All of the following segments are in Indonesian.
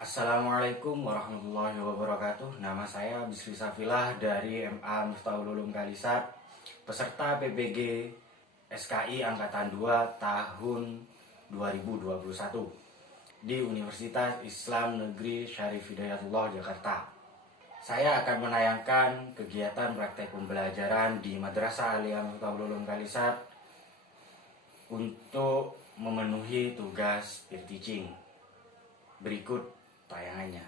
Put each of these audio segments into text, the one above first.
Assalamualaikum warahmatullahi wabarakatuh. Nama saya Bisri Safilah dari MA Miftahul Ulum Kalisat, peserta PPG SKI Angkatan 2 tahun 2021 di Universitas Islam Negeri Syarif Hidayatullah Jakarta. Saya akan menayangkan kegiatan praktek pembelajaran di Madrasah Aliyah Miftahul Ulum Kalisat untuk memenuhi tugas peer teaching. Berikut tayangannya.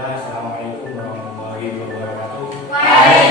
Assalamualaikum warahmatullahi wabarakatuh.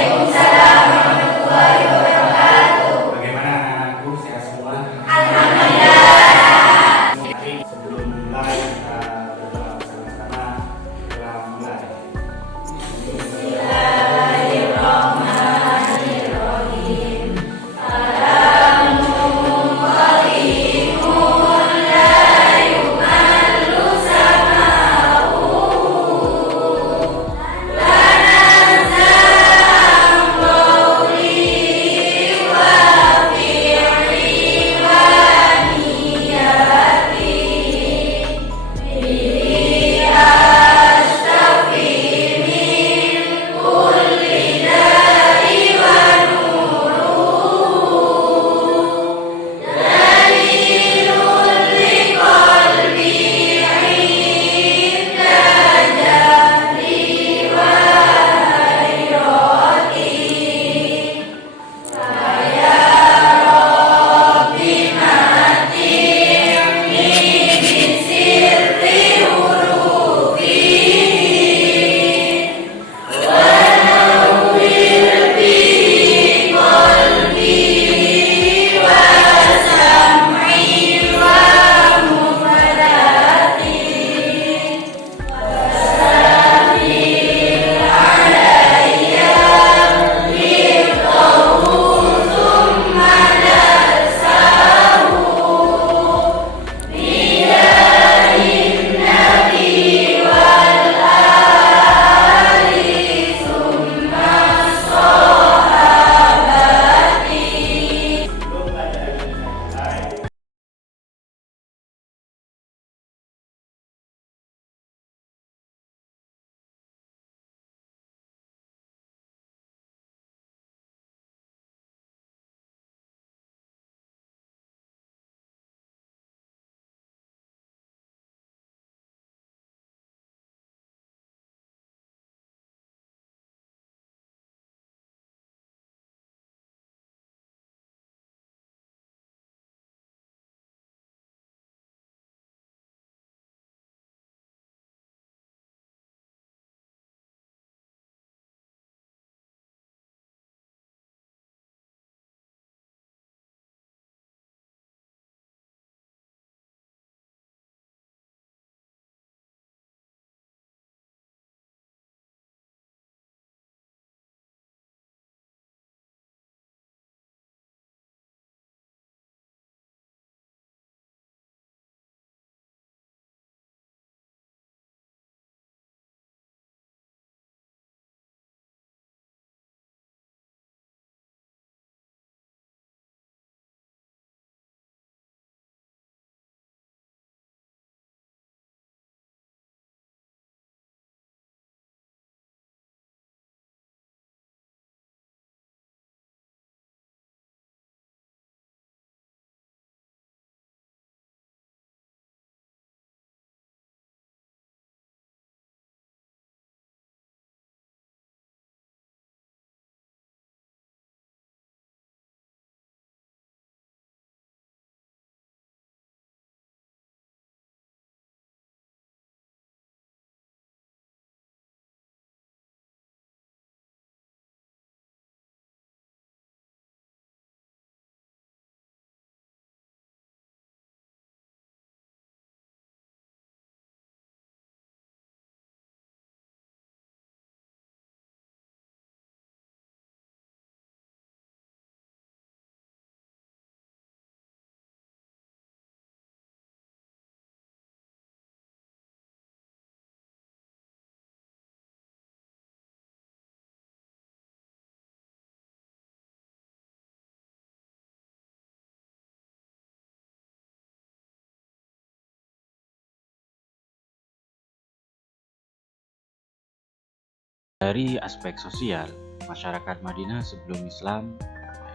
Dari aspek sosial, masyarakat Madinah sebelum Islam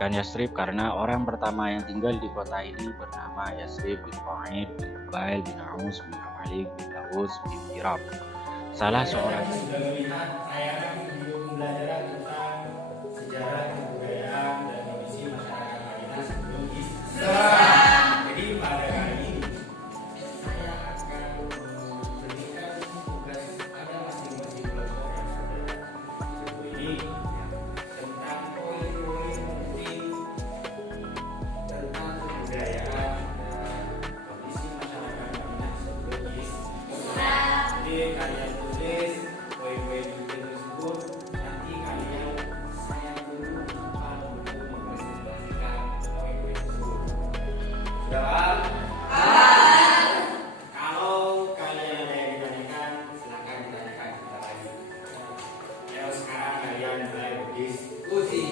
kan Yasrib karena orang pertama yang tinggal di kota ini bernama Yasrib bin Wa'id bin Ubail bin Aus bin Malik bin Aus bin Hirab. Salah seorang sudah melihat tayangan video pembelajaran tentang sejarah, kebudayaan, dan kondisi masyarakat Madinah sebelum Islam. Jadi pada kali ini saya akan memberikan tugas pada masing-masing kelompok yang sudah ini tentang poin-poin penting tentang kebudayaan dan kondisi masyarakat Madinah sebelum Islam. Jadi kalian tulis poin-poin penting tersebut. Nanti kalian saya tunggu untuk mempresentasikan poin-poin tersebut. Sudah paham? Kalau kalian ada yang ditanyakan, silakan ditanyakan kita lagi. Ayo sekarang kalian mulai berdiskusi.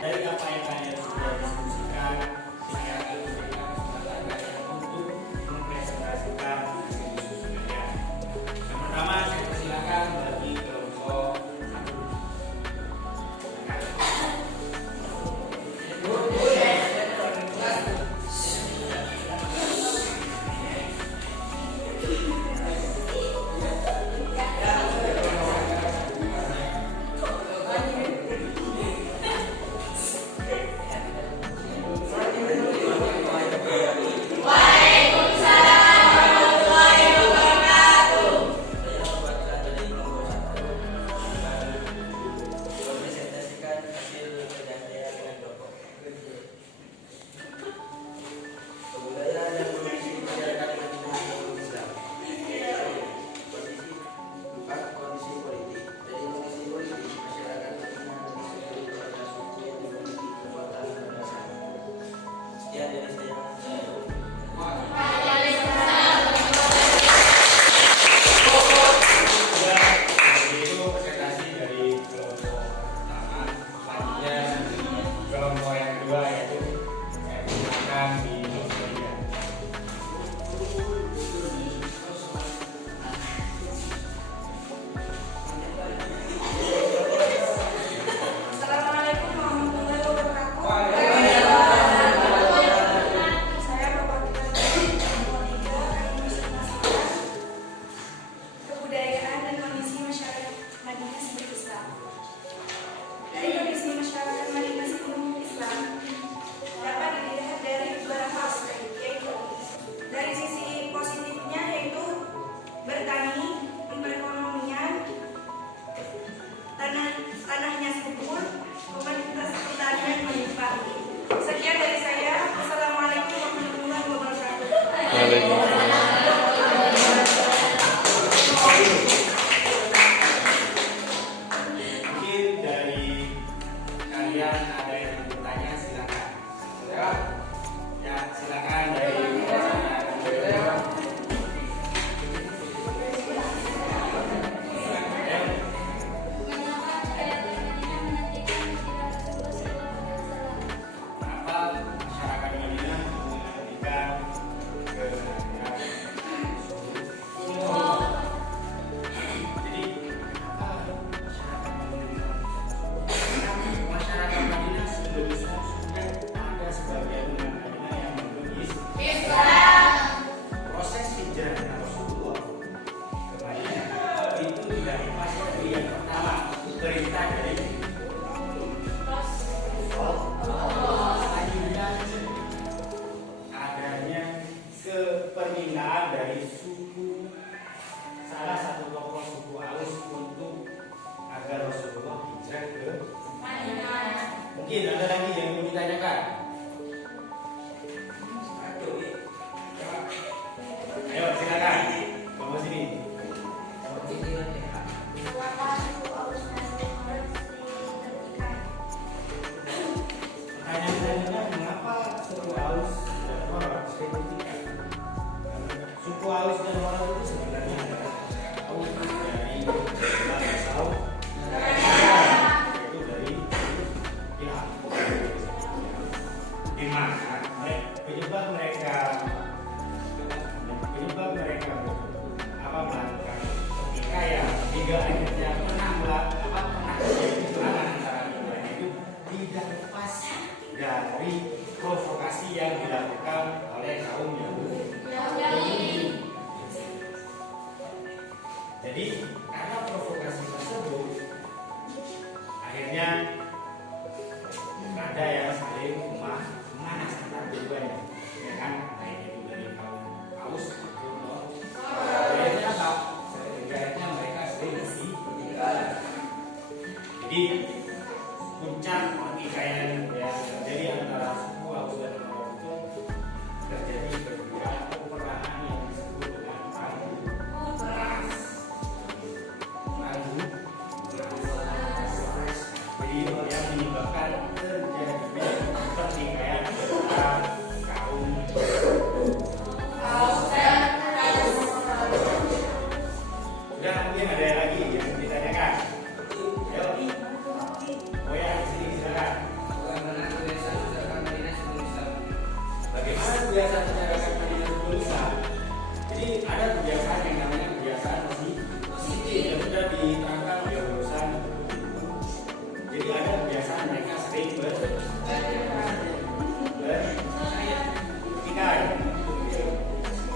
Dari apa yang kalian sudah diskusikan, saya akan memberikan kesempatan kalian untuk mempresentasikan hasil diskusi kalian. Yang pertama, saya persilakan bagi kelompok 20 penyebab mereka melakukan ketika ya tiga akhirnya pernah terjadi serangan antara keduanya itu tidak lepas dari provokasi yang dilakukan oleh kaum Yahudi. Jadi karena provokasi tersebut akhirnya ada yang saling memanas antara keduanya, ya kan? Nah ini itu dari kaum Aus itu loh. Akhirnya apa? Akhirnya mereka sering bertikai. Jadi puncak pertikaian ya terjadi antara suku Aus dan Khazraj itu terjadi ketika peperangan yang disebut dengan perang. Jadi yang menyebabkan terjadinya pertikaian antara kaum sudah mungkin ada lagi yang ditanyakan. Ayo. Oh ya, sini silakan. Bagaimana kebiasaan masyarakat Madinah sebelum Islam? Jadi ada kebiasaan yang namanya kebiasaan positif yang sudah diterangkan oleh urusan. Jadi ada kebiasaan mereka sering bertikai.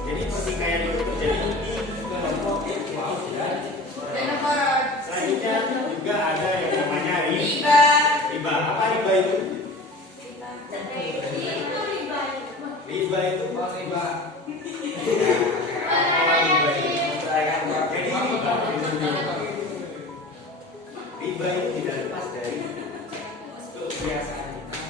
Jadi pertikaian itu terjadi di kelompok Aus dan Khazraj. Selanjutnya juga ada yang namanya riba. Apa riba itu? Riba itu riba. Riba itu tidak lepas dari kebiasaan kita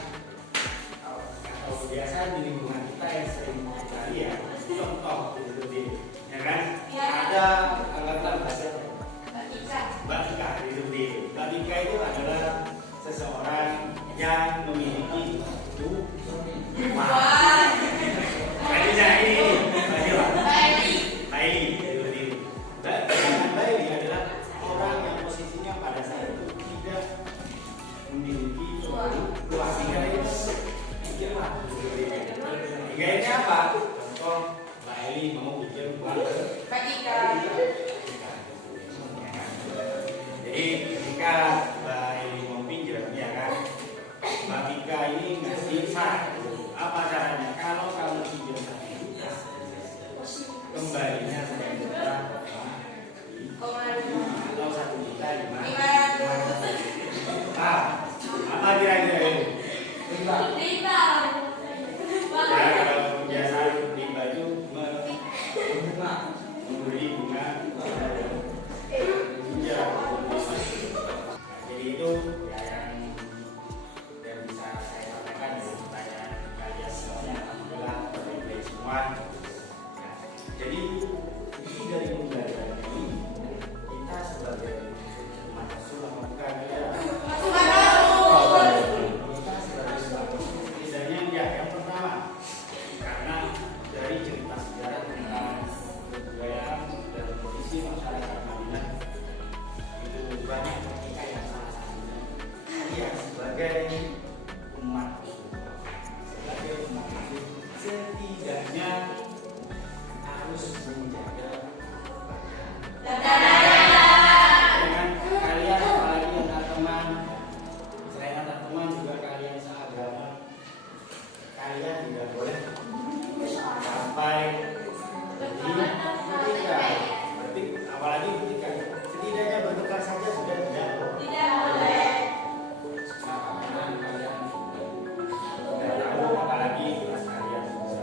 atau kebiasaan di lingkungan kita yang sering kita lihat. Contoh seperti ya kan? Ada anggapan bahasa Batika seperti Batika itu adalah seseorang yang memiliki rumah. Baili adalah orang yang posisinya pada saat itu tidak memiliki keluarga itu sedikit lah. Tiga ini apa? Contoh Baili mau bikin keluarga. Jadi ketika Baili mau pinjam ya kan, Batika ini ngasih saran. Apa caranya? Kalau kamu pinjam 1 juta, kembalinya 1 juta atau 1 juta 500. Apa kira-kira ini? Riba. Ya kalau kebiasaan riba itu memberi bunga. Jadi itu ya yang bisa saya sampaikan dari pertanyaan kalian semuanya. Alhamdulillah baik semua. Jadi ini dari pembelajaran ini kita sebagai umat Rasul bukan ya. Kita sebagai umat Rasul setidaknya ya yang pertama karena dari cerita sejarah tentang kebudayaan dan kondisi masyarakat Madinah itu banyak ketika yang salah satunya dia sebagai umat Rasul setidaknya harus menjaga dengan kalian apalagi antar teman, selain antar teman juga kalian seagama, kalian tidak boleh sampai bertikai, apalagi bertikai, setidaknya bertukar saja sudah tidak boleh. Karena kalian tidak tahu apalagi pas kalian bisa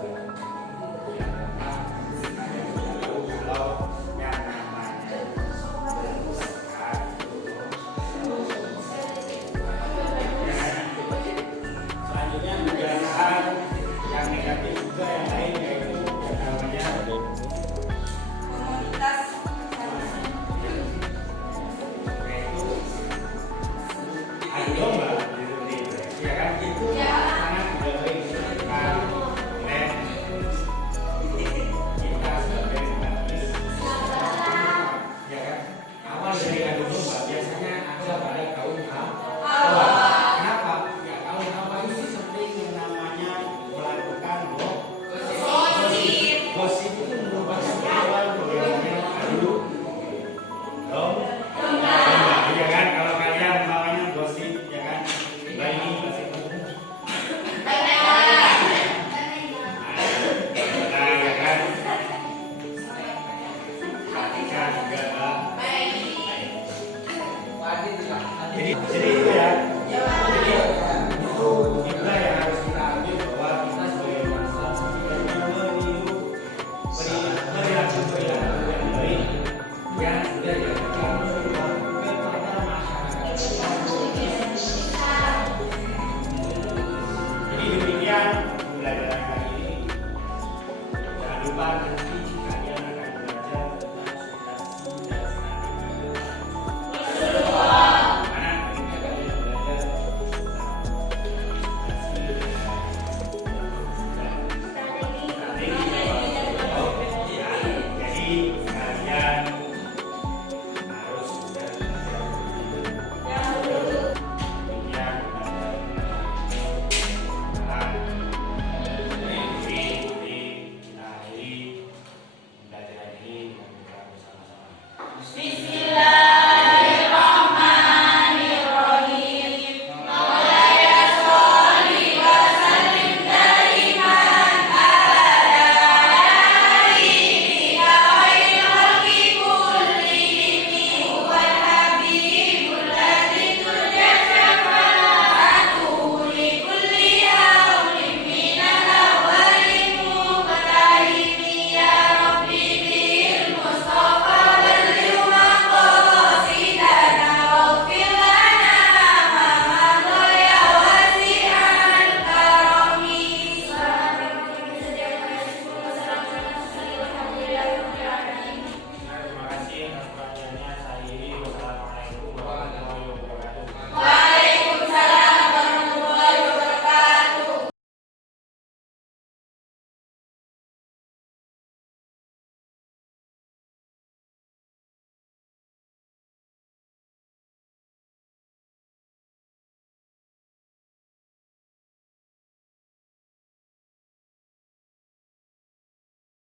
depan